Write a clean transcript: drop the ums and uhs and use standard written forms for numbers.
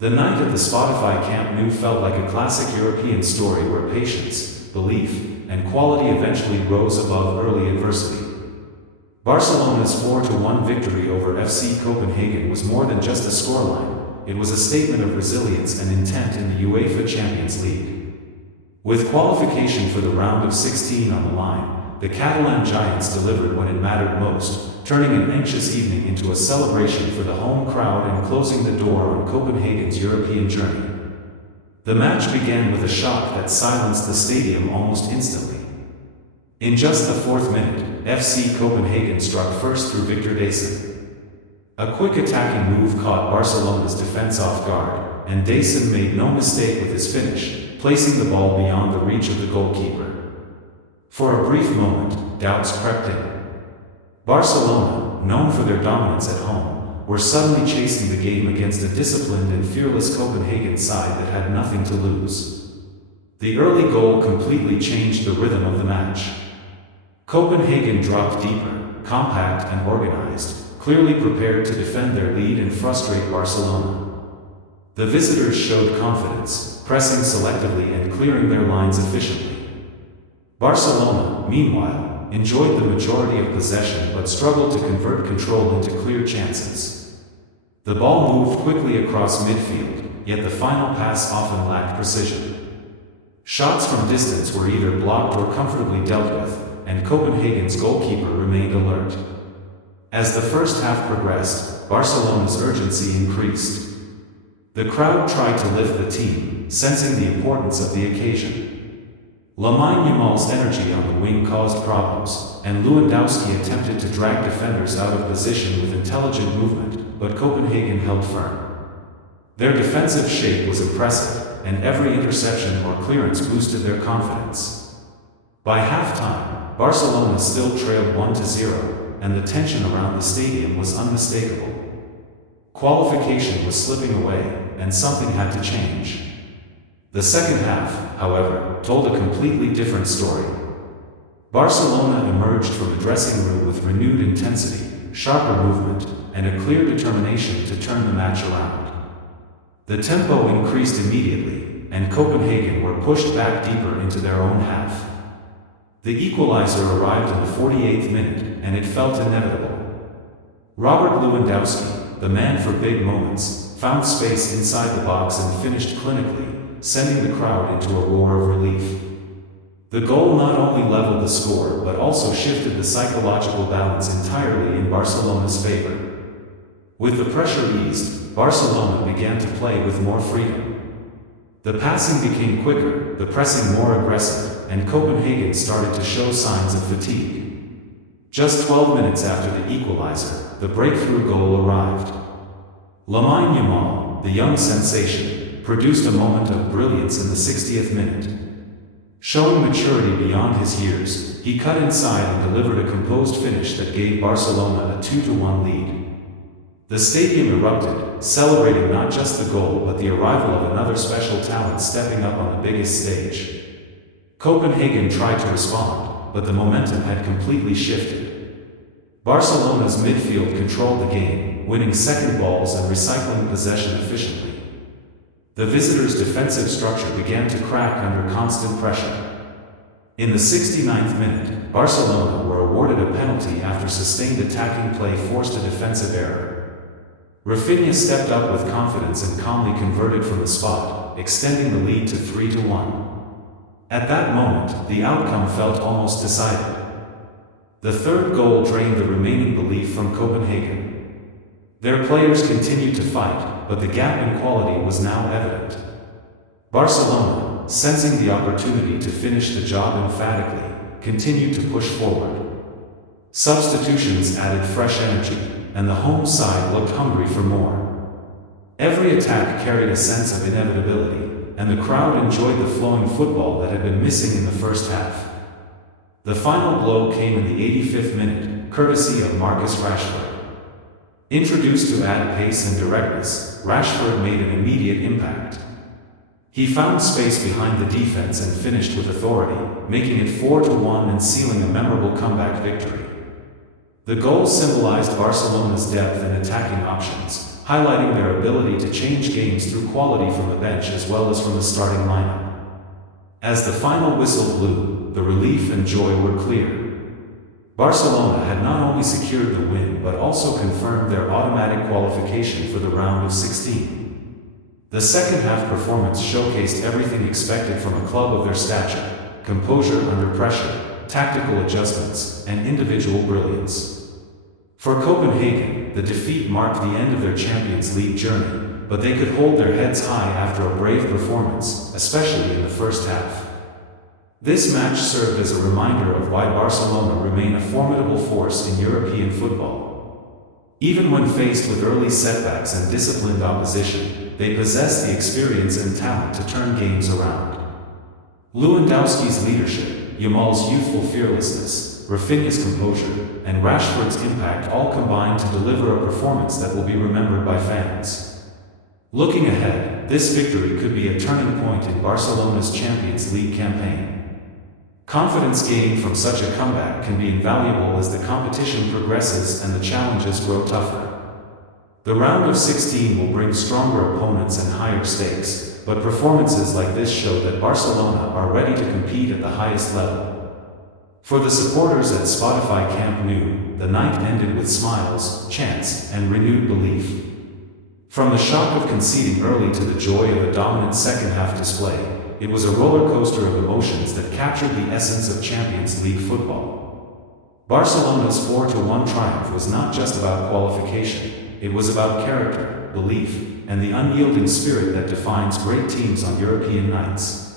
The night at the Spotify Camp Nou felt like a classic European story where patience, belief, and quality eventually rose above early adversity. Barcelona's 4-1 victory over FC Copenhagen was more than just a scoreline, it was a statement of resilience and intent in the UEFA Champions League. With qualification for the round of 16 on the line, the Catalan Giants delivered when it mattered most, turning an anxious evening into a celebration for the home crowd and closing the door on Copenhagen's European journey. The match began with a shock that silenced the stadium almost instantly. In just the 4th minute, FC Copenhagen struck first through Viktor Daðason. A quick attacking move caught Barcelona's defense off guard, and Daðason made no mistake with his finish, placing the ball beyond the reach of the goalkeeper. For a brief moment, doubts crept in. Barcelona, known for their dominance at home, were suddenly chasing the game against a disciplined and fearless Copenhagen side that had nothing to lose. The early goal completely changed the rhythm of the match. Copenhagen dropped deeper, compact and organized, clearly prepared to defend their lead and frustrate Barcelona. The visitors showed confidence, pressing selectively and clearing their lines efficiently. Barcelona, meanwhile, enjoyed the majority of possession but struggled to convert control into clear chances. The ball moved quickly across midfield, yet the final pass often lacked precision. Shots from distance were either blocked or comfortably dealt with, and Copenhagen's goalkeeper remained alert. As the first half progressed, Barcelona's urgency increased. The crowd tried to lift the team, sensing the importance of the occasion. Lamine Yamal's energy on the wing caused problems, and Lewandowski attempted to drag defenders out of position with intelligent movement, but Copenhagen held firm. Their defensive shape was impressive, and every interception or clearance boosted their confidence. By halftime, Barcelona still trailed 1-0, and the tension around the stadium was unmistakable. Qualification was slipping away, and something had to change. The second half, however, told a completely different story. Barcelona emerged from the dressing room with renewed intensity, sharper movement, and a clear determination to turn the match around. The tempo increased immediately, and Copenhagen were pushed back deeper into their own half. The equalizer arrived in the 48th minute, and it felt inevitable. Robert Lewandowski, the man for big moments, found space inside the box and finished clinically, sending the crowd into a roar of relief. The goal not only leveled the score but also shifted the psychological balance entirely in Barcelona's favor. With the pressure eased, Barcelona began to play with more freedom. The passing became quicker, the pressing more aggressive, and Copenhagen started to show signs of fatigue. Just 12 minutes after the equalizer, the breakthrough goal arrived. Lamine Yamal, the young sensation, produced a moment of brilliance in the 60th minute. Showing maturity beyond his years, he cut inside and delivered a composed finish that gave Barcelona a 2-1 lead. The stadium erupted, celebrating not just the goal but the arrival of another special talent stepping up on the biggest stage. Copenhagen tried to respond, but the momentum had completely shifted. Barcelona's midfield controlled the game, winning second balls and recycling possession efficiently. The visitors' defensive structure began to crack under constant pressure. In the 69th minute, Barcelona were awarded a penalty after sustained attacking play forced a defensive error. Raphinha stepped up with confidence and calmly converted from the spot, extending the lead to 3-1. At that moment, the outcome felt almost decided. The third goal drained the remaining belief from Copenhagen. Their players continued to fight, but the gap in quality was now evident. Barcelona, sensing the opportunity to finish the job emphatically, continued to push forward. Substitutions added fresh energy, and the home side looked hungry for more. Every attack carried a sense of inevitability, and the crowd enjoyed the flowing football that had been missing in the first half. The final blow came in the 85th minute, courtesy of Marcus Rashford. Introduced to add pace and directness, Rashford made an immediate impact. He found space behind the defense and finished with authority, making it 4-1 and sealing a memorable comeback victory. The goal symbolized Barcelona's depth and attacking options, highlighting their ability to change games through quality from the bench as well as from the starting lineup. As the final whistle blew, the relief and joy were clear. Barcelona had not only secured the win but also confirmed their automatic qualification for the round of 16. The second half performance showcased everything expected from a club of their stature: composure under pressure, tactical adjustments, and individual brilliance. For Copenhagen, the defeat marked the end of their Champions League journey, but they could hold their heads high after a brave performance, especially in the first half. This match served as a reminder of why Barcelona remain a formidable force in European football. Even when faced with early setbacks and disciplined opposition, they possess the experience and talent to turn games around. Lewandowski's leadership, Yamal's youthful fearlessness, Raphinha's composure, and Rashford's impact all combine to deliver a performance that will be remembered by fans. Looking ahead, this victory could be a turning point in Barcelona's Champions League campaign. Confidence gained from such a comeback can be invaluable as the competition progresses and the challenges grow tougher. The round of 16 will bring stronger opponents and higher stakes, but performances like this show that Barcelona are ready to compete at the highest level. For the supporters at Spotify Camp Nou, the night ended with smiles, chants, and renewed belief. From the shock of conceding early to the joy of a dominant second-half display, it was a roller coaster of emotions that captured the essence of Champions League football. Barcelona's 4-1 triumph was not just about qualification, it was about character, belief, and the unyielding spirit that defines great teams on European nights.